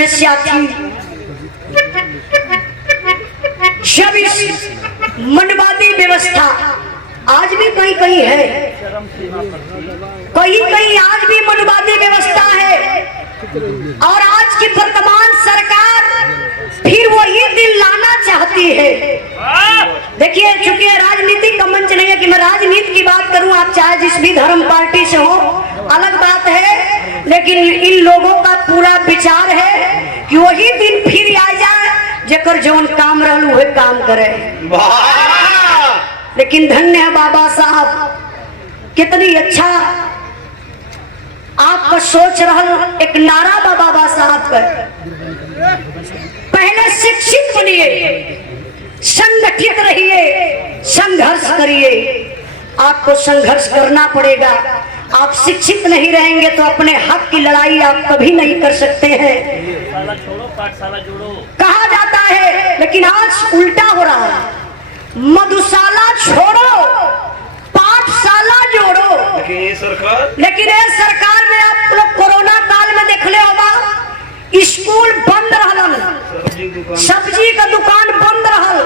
समस्या थी, जब इस मनवादी व्यवस्था आज भी कहीं कहीं है, कहीं कहीं आज भी मनवादी व्यवस्था है, और आज की वर्तमान सरकार फिर वही दिन लाना चाहती है। देखिए, चूंकि राजनीति का मंच नहीं है कि मैं राजनीति की बात करूं, आप चाहे जिस भी धर्म पार्टी से हो अलग बात है, लेकिन इन लोगों का पूरा विचार है कि वही दिन फिर आ जाए जेकर जौन काम रहल वही काम करे। लेकिन धन्य है बाबा साहब, कितनी अच्छा आपका सोच रहल। एक नारा बा बाबा साहब का, पहले शिक्षित बनिए, संगठित रहिए, संघर्ष करिए। आपको संघर्ष करना पड़ेगा। आप शिक्षित नहीं रहेंगे तो अपने हक की लड़ाई आप कभी नहीं कर सकते हैं। पाठशाला छोड़ो, पाठशाला जोड़ो कहा जाता है, लेकिन आज उल्टा हो रहा है। मधुशाला छोड़ो, पाठशाला जोड़ो। लेकिन ये सरकार में आप लोग कोरोना काल में देख ले होगा, स्कूल बंद रहल, सब्जी का दुकान बंद रहल,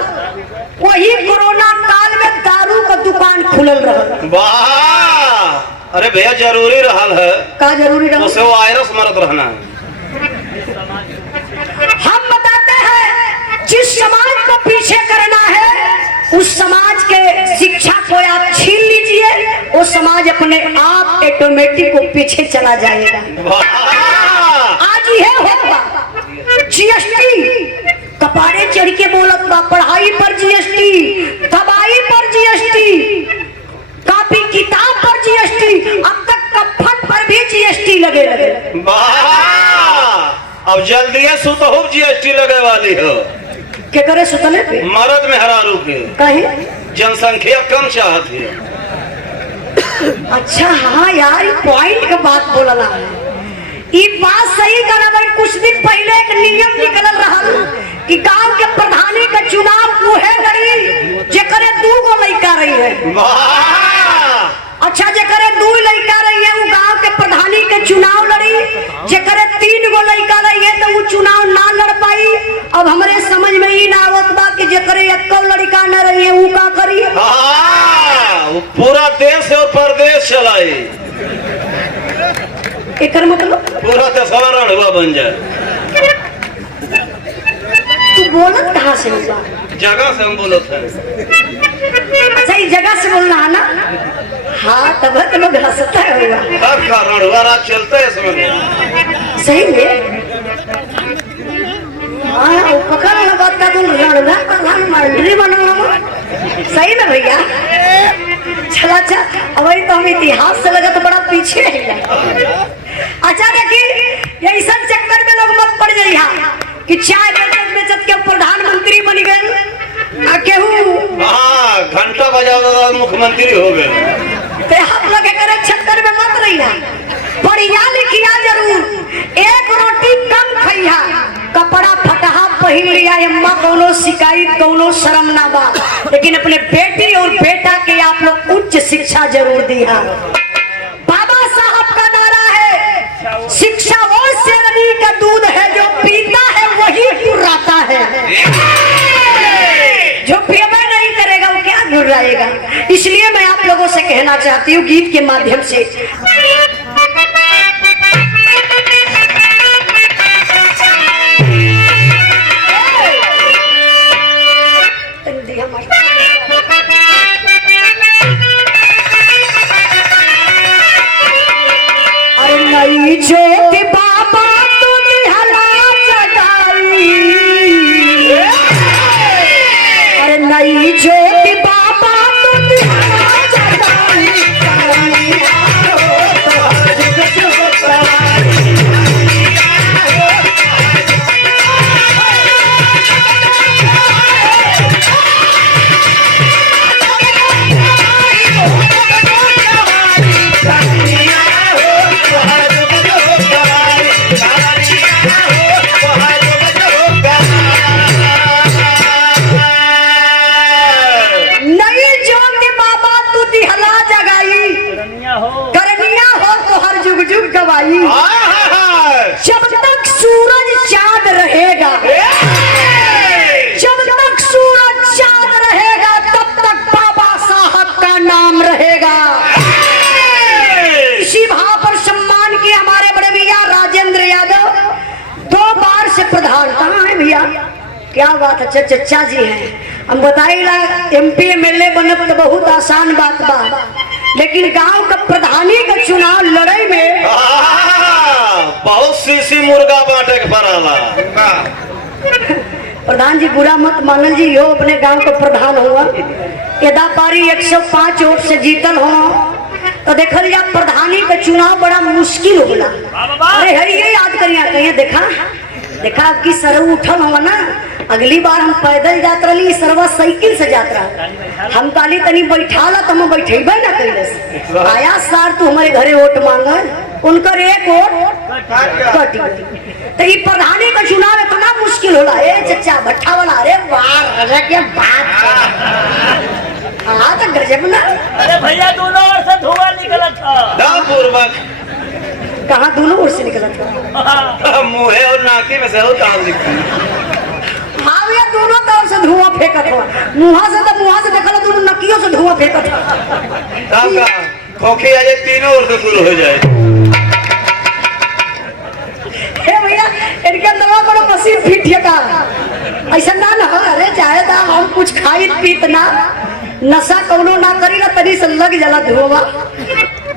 वही कोरोना काल में दारू का दुकान खुलल रहल। वाह, अरे भैया जरूरी रहल है। का जरूरी रहल? उसे वो वायरस मरद रहना है। हम बताते हैं, जिस समाज को पीछे करना है उस समाज के शिक्षा को आप छीन लीजिए, वो समाज अपने आप ऑटोमेटिक को पीछे चला जाएगा। आज यह होगा, जीएसटी कपारे चढ़ के बोलत बा, पढ़ाई पर जीएसटी, दवाई पर जीएसटी, कॉपी किताब पर जीएसटी, अब तक कफन पर भी जीएसटी लगे। अब जल्दी है सुतहुब जीएसटी लगे वाली हो। क्या करे सुतले पे? मरद में हरारू के कहीं जनसंख्या कम चाहती है। अच्छा, हाँ यार, पॉइंट का बात बोलना, ये बात सही करा भाई। कुछ दिन पहले एक नियम निकल रहा कि गांव के प्रधानी का चुनाव वो है लड़ी जेकरे 2 गो लड़का रही है। अच्छा, जेकरे 2 लड़का रही है वो गांव के प्रधानी के चुनाव लड़ी, जेकरे 3 गो लड़का रही है तो वो चुनाव ना लड़ पाई। अब हमारे समझ में ही ना आवत बा कि जेकरे 1 लड़का न रही है वो का करी। वो पूरा देश और प्रदेश चलाई, एक मतलब पूरा देशवा रणवा बन जाए। तू बोलत कहाँ से हुआ? जगह से हम बोलत है। अच्छा, इस जगह से बोलना है ना? हाँ, तब तो लोग हंसता होगा। हर का रणवा रात चलता है इसमें। सही में? हाँ, वो पकड़ लो बात का, तुम रणवा प्रधानमंत्री बनो। सही में भैया? चला अच्छा, अब तो हम इतिहास से लगा तो बड़ा पीछे है। अच्छा, देखिए ऐसा चक्कर में लोग मत पड़ जाइए कि चाय बेचत बेचत के प्रधानमंत्री बन गए, केहू घंटा बजा मुख्यमंत्री हो गए। तो आप लोग करे चक्कर में मत रहिया, पढ़िया लिखिया जरूर, 1 रोटी कम खइया, कपड़ा फटहा पहन लिया, अम्मा कौनो शिकायत कौनो शर्म ना बा, लेकिन अपने बेटी और बेटा के आप लोग उच्च शिक्षा जरूर दिया। बाबा साहब का नारा है, शिक्षा वो शेरनी का दूध है, जो पीता है वही गुर्राता है, जो पीवा नहीं करेगा वो क्या गुर्राएगा। इसलिए मैं आप लोगों से कहना चाहती हूँ गीत के माध्यम से, अरे नई ज्योति बाबा तुम हला जगाई, अरे नई ज्योति बाबा तुम हला जगाई, क्या बात है चचा जी हैं। हम बताइला MP MLA बनब तो बहुत आसान बात बा, लेकिन गांव का प्रधानी का चुनाव लड़ाई में बहुत सीसी मुर्गा बांटे के पड़ाला। प्रधान जी बुरा मत मानल जी, यो अपने गांव का प्रधान हुआ, यदा पारी 105 वोट से जीतल हो तो देखल जा प्रधानी का चुनाव बड़ा मुश्किल होला। अरे है ये याद करिया कहिए देखा आपकी सरव उठल हो ना, अगली बार हम पैदल जात रही, सरवा साइकिल से जात रहा, हम काली तनी बैठाला तो हम बैठेबे ना कैले। आया सार तू हमारे घरे वोट मांगे, उनकर एक वोट कट गई। तो ये प्रधानी का चुनाव इतना मुश्किल होला। ए चचा भट्ठा वाला, अरे वाह अरे क्या बात, हाँ तो गजब ना। अरे भैया दोनों ओर से धुआं निकला था। कहाँ दोनों ओर से निकला था? मुँहे और नाकी में से हो ताल दिखती। हाँ भैया दोनों तरफ से धुआं फेंकत हो, मुँह से देखा दोनों नकियों से धुआं फेंकत हो। खोखी आ जाए तीनों ओर से शुरू हो जाए। भैया इनके अंदर कोनो मशीन फिट है का? ऐसा ना ना, अरे चाहे था हम कुछ खाई पीत ना, नशा कौनो ना करी ना, तनी से लग जाला धुआं।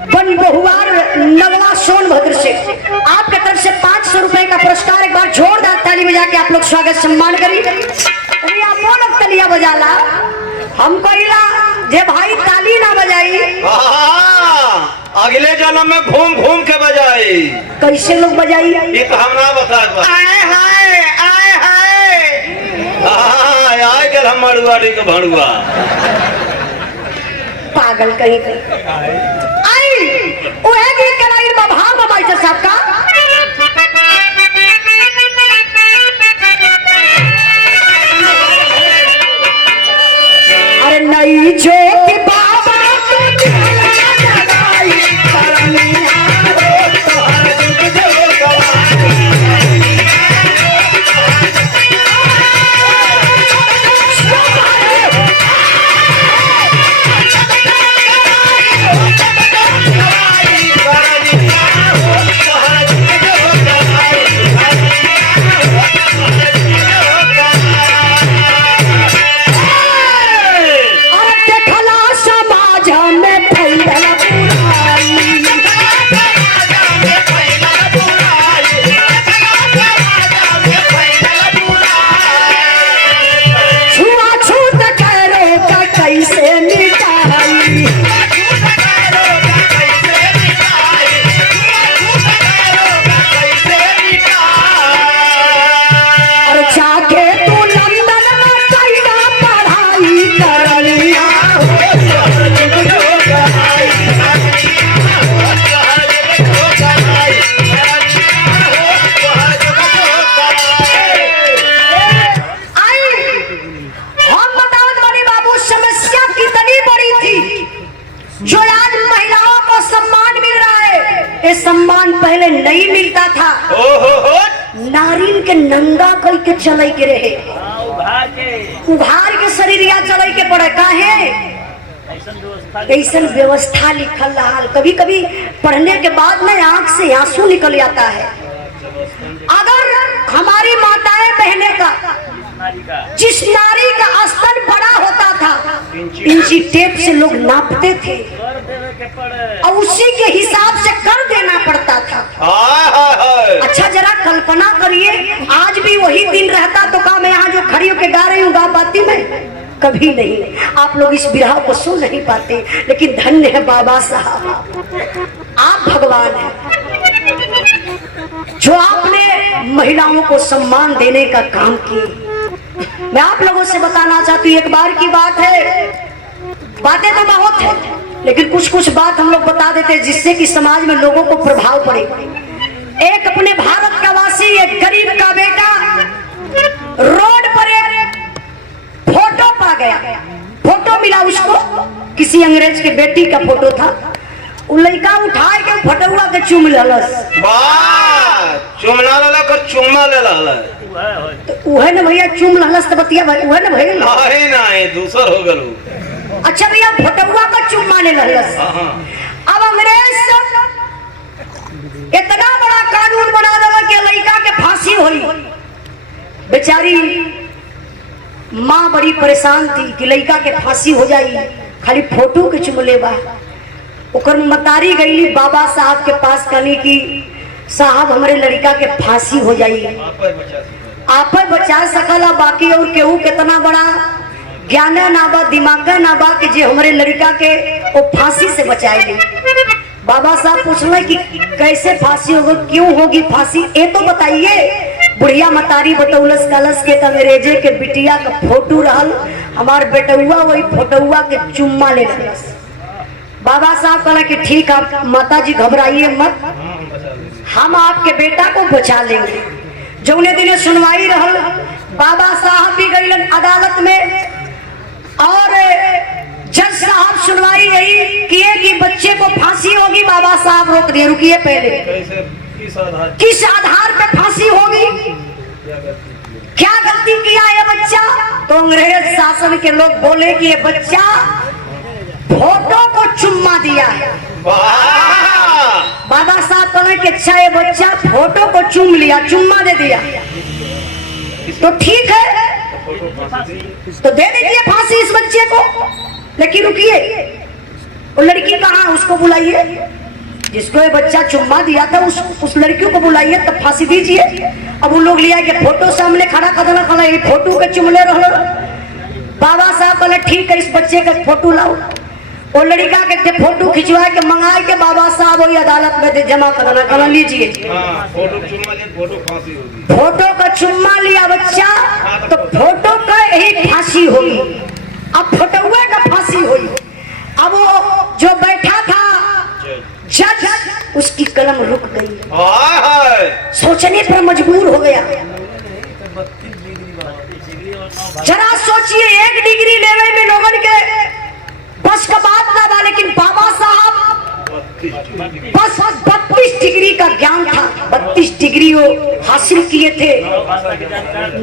बन बहुआर नगवा सोनभद्र से आपके तरफ से 500 रुपए का पुरस्कार, एक बार जोरदार ताली बजा के आप लोग स्वागत सम्मान करिए। अरे आप लोग तालियां बजाला, हम कहिला जे भाई ताली ना बजाई अगले जन्म में घूम घूम के बजाई। कैसे लोग बजाई? ये तो हम ना बता। आए हाय आए हाय आए गल हम मड़ुआड़ी के भड़ुआ पागल कहीं आई ओए गीत के लाइन में भाव बाबा जी साहब का। अरे नई ज्योति बाबा सम्मान पहले नहीं मिलता था। नारिन के नंगा कई के चले के रहे, उघार के शरीरिया चले के पड़े काहे ऐसा व्यवस्था लिखल रहा। कभी कभी पढ़ने के बाद में आंख से आंसू निकल जाता है। अगर हमारी माताएं बहने का जिस नारी का स्तन बड़ा होता था, इंची टेप से लोग नापते थे और उसी के हिसाब से कर देना पड़ता था। अच्छा जरा कल्पना करिए, आज भी वही दिन रहता तो क्या मैं यहाँ जो खड़ी होकर गा रही हूँ गा पाती मैं? कभी नहीं। आप लोग इस विरह को सुन नहीं पाते, लेकिन धन्य है बाबा साहब, आप भगवान हैं जो आपने महिलाओं को सम्मान देने का काम किया। मैं आप लोगों से बताना चाहती हूँ, एक बार की बात है, बातें तो बहुत है लेकिन कुछ कुछ बात हम लोग बता देते हैं जिससे कि समाज में लोगों को प्रभाव पड़े। एक अपने भारत का वासी, एक गरीब का बेटा रोड पर एक फोटो पा गया। फोटो मिला उसको, किसी अंग्रेज के बेटी का फोटो था। वो लड़का उठाए के फटुआ के चूम ललस। चुमना लला कर चुम्मा ले लला तो उहे न भैया चूम ललस त बतिया भाई उहे न भइल नहीं नहीं दूसर हो गलू। अच्छा भैया फटुआ का चुम्मा ले ललस। अब अंग्रेज इतना बड़ा कानून बना देला कि लड़का के फांसी होई। बेचारी माँ बड़ी परेशान थी कि लड़का के फांसी हो जाई, खाली फोटो के चुमले बा। ओकर मतारी गईली बाबा साहब के पास, कहली कि साहब हमरे लड़का के फांसी हो जाई, आप बचा सकला, बाकी और केहू कितना बड़ा ज्ञान ना बा, दिमाग ना बा कि जे हमरे लड़का के वो फांसी से बचाएगी। बाबा साहब पूछले कि कैसे फांसी होगी, क्यों होगी फांसी, ये तो बताइए। बुढ़िया मतारी बतौलस कलश के अंग्रेजे के बिटिया का फोटो रहल, हमार बेटुआ वही फोटोआ के चुम्मा ले लेलस। बाबा साहब कहला कि ठीक है माता जी घबराइए मत, हम आपके बेटा को बचा लेंगे। जौने दिन सुनवाई रहल, बाबा साहब भी गईलन अदालत में और जज साहब सुनवाई यही किए कि बच्चे को फांसी होगी। बाबा साहब रोक दिए, रुकिए पहले, किस आधार पे फांसी होगी, क्या गलती किया ये बच्चा। तो अंग्रेज शासन के लोग बोले कि ये बच्चा फोटो को चुम्मा दिया है। बाबा साहब बोले कि अच्छा ये बच्चा फोटो को चूम लिया, चुम्मा दे दिया, तो ठीक है तो दे दीजिए फांसी इस बच्चे को। लेकिन रुकिए, वो लड़की कहाँ, उसको बुलाइए, जिसको ये बच्चा चुम्मा दिया था उस लड़कियों को बुलाइए तब फांसी दीजिए। अब उन लोग लिया कि फोटो सामने खड़ा कर खड़ा ये फोटो के चुमले रहो। बाबा साहब बोले ठीक है इस बच्चे का फोटो लाओ। वो लड़का के फोटो खिंचवा के मंगाए के बाबा साहब वही अदालत में जमा कराना लीजिए। फोटो का चुम्मा लिया बच्चा तो फोटो का ही फांसी होगी। अब फोटोए का फांसी हुई। अब वो जो बैठा था जज, उसकी कलम रुक गई, सोचने पर मजबूर हो गया। जरा सोचिए, 1 डिग्री लेवल में लोगों के बस का बात ना था, लेकिन बाबा साहब बस 32 डिग्री का ज्ञान था, 32 डिग्री वो हासिल किए थे,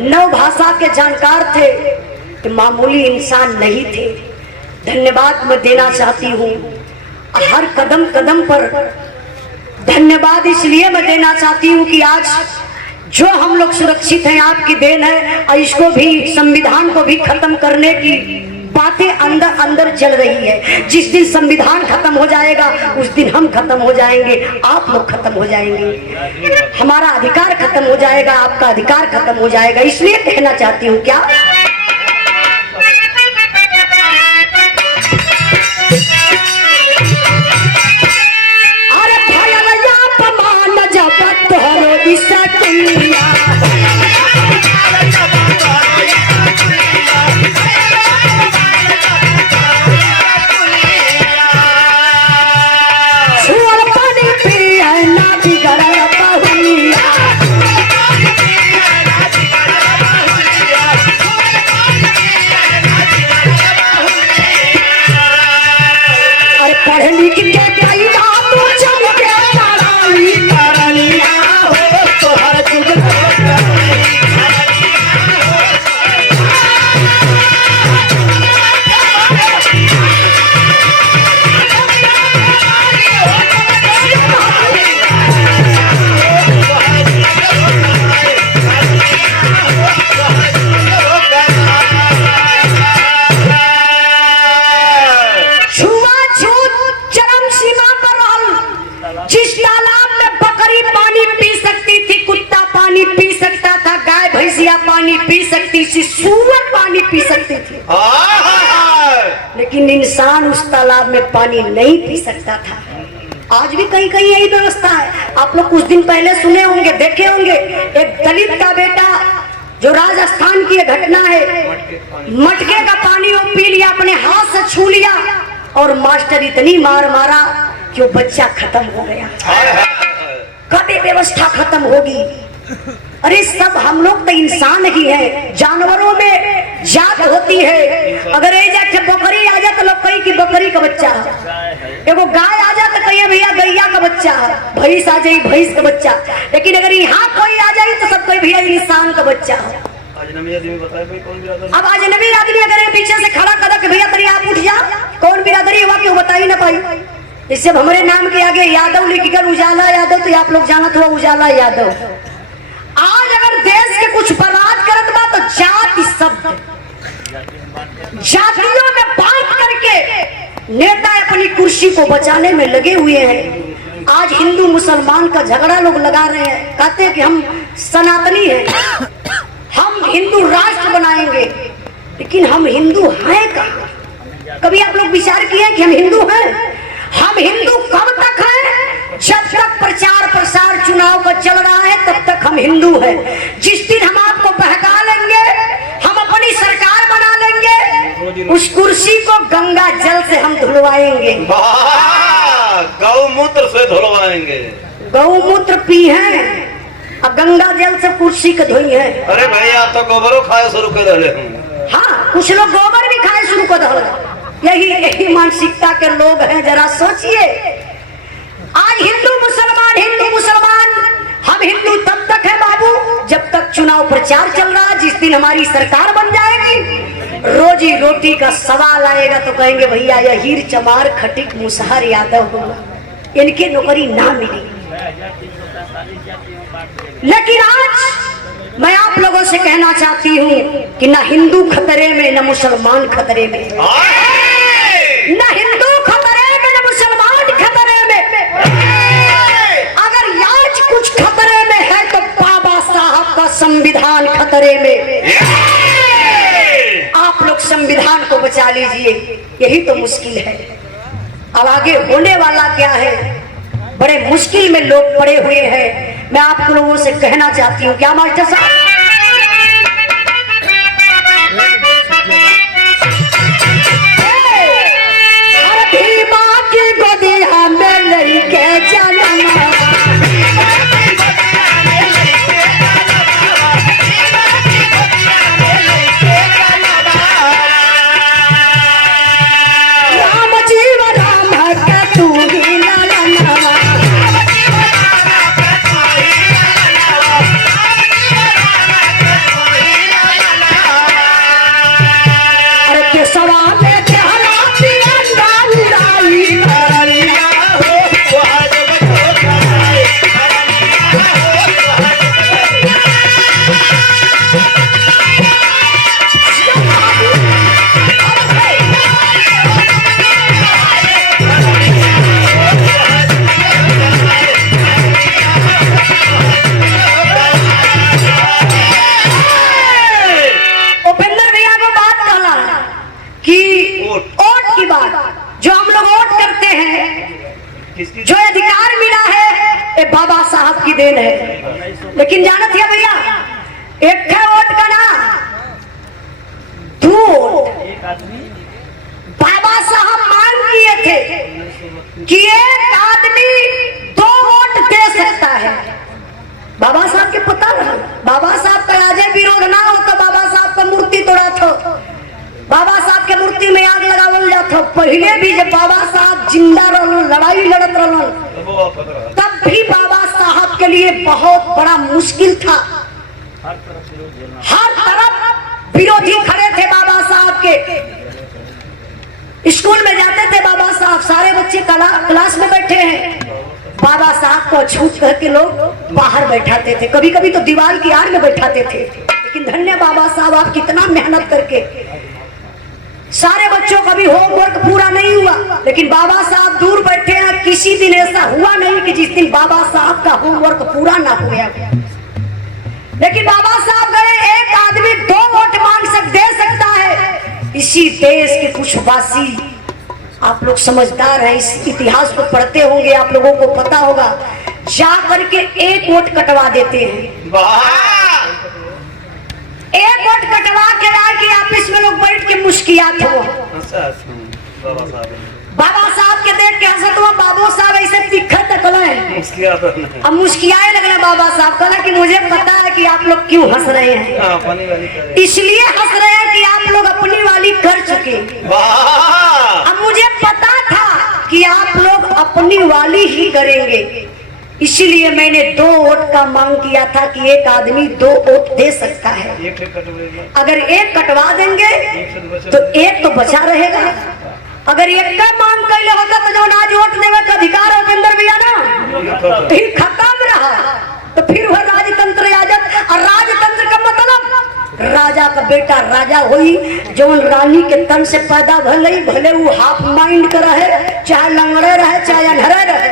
9 भाषा के जानकार थे, तो मामूली इंसान नहीं थे। धन्यवाद मैं देना चाहती हूँ, हर कदम कदम पर धन्यवाद इसलिए मैं देना चाहती हूँ कि आज जो हम लोग सुरक्षित हैं आपकी देन है। और इसको भी, संविधान को भी खत्म करने की बातें अंदर अंदर चल रही है। जिस दिन संविधान खत्म हो जाएगा उस दिन हम खत्म हो जाएंगे, आप लोग खत्म हो जाएंगे, हमारा अधिकार खत्म हो जाएगा, आपका अधिकार खत्म हो जाएगा। इसलिए कहना चाहती हूँ क्या अरे भैया पमान जब तोहरो दिशा पानी पी सकती थी, सूअर पानी पी सकती थी, लेकिन इंसान उस तालाब में पानी नहीं पी सकता था। आज भी कहीं कहीं यही व्यवस्था है। आप लोग कुछ दिन पहले सुने होंगे, देखे होंगे, एक दलित का बेटा जो राजस्थान की घटना है, मटके का पानी वो पी लिया, अपने हाथ से छू लिया और मास्टर इतनी मार मारा कि वो बच्चा खत्म हो गया। कभी व्यवस्था खत्म होगी। अरे सब हम लोग तो इंसान ही हैं, जानवरों में जात होती है। अगर एक बकरी आ जाए तो लोग कही कि बकरी का बच्चा है, एगो गाय आ जाए तो कहिए भैया गैया का बच्चा है, भैंस आ जाए भैंस का बच्चा। लेकिन अगर यहाँ कोई आ जाए तो सब कोई भैया इंसान का बच्चा है। अब अजनबी आदमी अगर पीछे से खड़ा कर के भैया तरी आप उठ जा, कौन बिरादरी हुआ क्यों बता ही ना पाई। इससे हमारे नाम के आगे यादव लिखकर उजाला यादव, तो आप लोग जाना तो उजाला यादव। आज अगर देश के कुछ बर्बाद करत बा तो जाति शब्द कुर्सी को बचाने में लगे हुए हैं। आज हिंदू मुसलमान का झगड़ा लोग लगा रहे हैं, कहते हैं कि हम सनातनी हैं, हम हिंदू राष्ट्र बनाएंगे, लेकिन हम हिंदू हैं कहाँ? कभी आप लोग विचार किए कि हम हिंदू हैं? हम हिंदू कब तक हैं? जब तक प्रचार प्रसार चुनाव का चल रहा है तब तक हम हिंदू हैं। जिस दिन हम आपको बहका लेंगे, हम अपनी सरकार बना लेंगे, उस कुर्सी को गंगा जल से हम धुलवाएंगे। गौमूत्र से धुलवाएंगे। गौमूत्र पी है और गंगा जल से कुर्सी के धोई है। अरे भाई आप तो गोबरों खाए शुरू कर रहे हैं। हाँ, कुछ लोग गोबर भी खाए शुरू कर रहे। यही मानसिकता के लोग हैं। जरा सोचिए, आज हिंदू मुसलमान, हम हिंदू तब तक है बाबू जब तक चुनाव प्रचार चल रहा है। जिस दिन हमारी सरकार बन जाएगी, रोजी रोटी का सवाल आएगा तो कहेंगे भैया यह हीर चमार खटिक मुसहर यादव होगा, इनकी नौकरी ना मिली। लेकिन आज मैं आप लोगों से कहना चाहती हूँ कि ना हिंदू खतरे में, न मुसलमान खतरे में, न हिंदू खतरे में, न मुसलमान खतरे में। अगर आज कुछ खतरे में है तो बाबा साहब का संविधान खतरे में। आप लोग संविधान को बचा लीजिए, यही तो मुश्किल है। अब आगे होने वाला क्या है? बड़े मुश्किल में लोग पड़े हुए हैं। मैं आप लोगों से कहना चाहती हूँ, क्या मास्टर साहब? जो अधिकार मिला है ये बाबा साहब की देन है। लेकिन जानत है भैया, एक है वोट का ना, दो बाबा साहब मांग किए थे कि एक आदमी 2 वोट दे सकता है। बाबा साहब के पता रहा, बाबा साहब का आज विरोध ना हो तो बाबा साहब का मूर्ति तोड़ा था, बाबा साहब के मूर्ति में आग लगावल जाता। पहले भी जब बाबा साहब जिंदा रहन, लड़ाई लड़त रहन, तब भी बाबा साहब के लिए बहुत बड़ा मुश्किल था। हर तरफ विरोधी खड़े थे बाबा साहब के। स्कूल में जाते थे बाबा साहब, सारे बच्चे क्लास में बैठे हैं, बाबा साहब को छूट करके लोग बाहर बैठाते थे, कभी कभी तो दीवार की आड़ में बैठाते थे। लेकिन धन्य बाबा साहब, आप कितना मेहनत करके, सारे बच्चों का भी होमवर्क पूरा नहीं हुआ, लेकिन बाबा साहब दूर बैठे हैं। किसी दिन ऐसा हुआ नहीं कि जिस दिन बाबा साहब का होमवर्क पूरा ना हुआ। लेकिन बाबा साहब गए, एक आदमी 2 वोट दे सकता है। इसी देश के कुछ वासी, आप लोग समझदार हैं, इस इतिहास को पढ़ते होंगे, आप लोगों को पता होगा, जा करके 1 वोट कटवा देते हैं। 1 वोट कटवा के आके आपस में लोग बैठ के मुस्कियात हो। बाबा साहब के देख के हंसत हुआ, बाबू साहब ऐसे तीखा तकला है, अब मुस्कियाए लगना। बाबा साहब कहना कि मुझे पता है कि आप लोग क्यों हंस रहे हैं, इसलिए हंस रहे हैं कि आप लोग अपनी वाली कर चुके। अब मुझे पता था कि आप लोग अपनी वाली ही करेंगे, इसीलिए मैंने 2 वोट का मांग किया था कि एक आदमी 2 वोट दे सकता है। अगर 1 कटवा देंगे तो 1 तो बचा रहेगा। अगर 1 का मांग कैले होगा तो जो आज वोट देने का अधिकार है अंदर भी आना, फिर खत्म रहा, तो फिर वह राजतंत्र आ जाता। और राजतंत्र का मतलब राजा का बेटा राजा हुई, जौन रानी के तन से पैदा भले भले वो हाफ माइंड का रहे, चाहे लंगड़े रहे चाहे अंधरे रहे,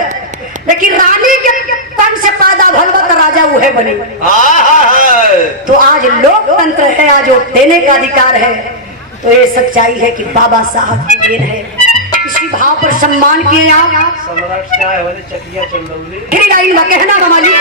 लेकिन रानी के तन से पैदा भलवा तो राजा वो है बने। तो आज लोकतंत्र है, आज वो देने का अधिकार है। तो ये सच्चाई है कि बाबा साहब की देन है। इसी भाव पर सम्मान किए आप। सम्राट क्या है चकिया चंदौली फिर लाइन में कहना मामा जी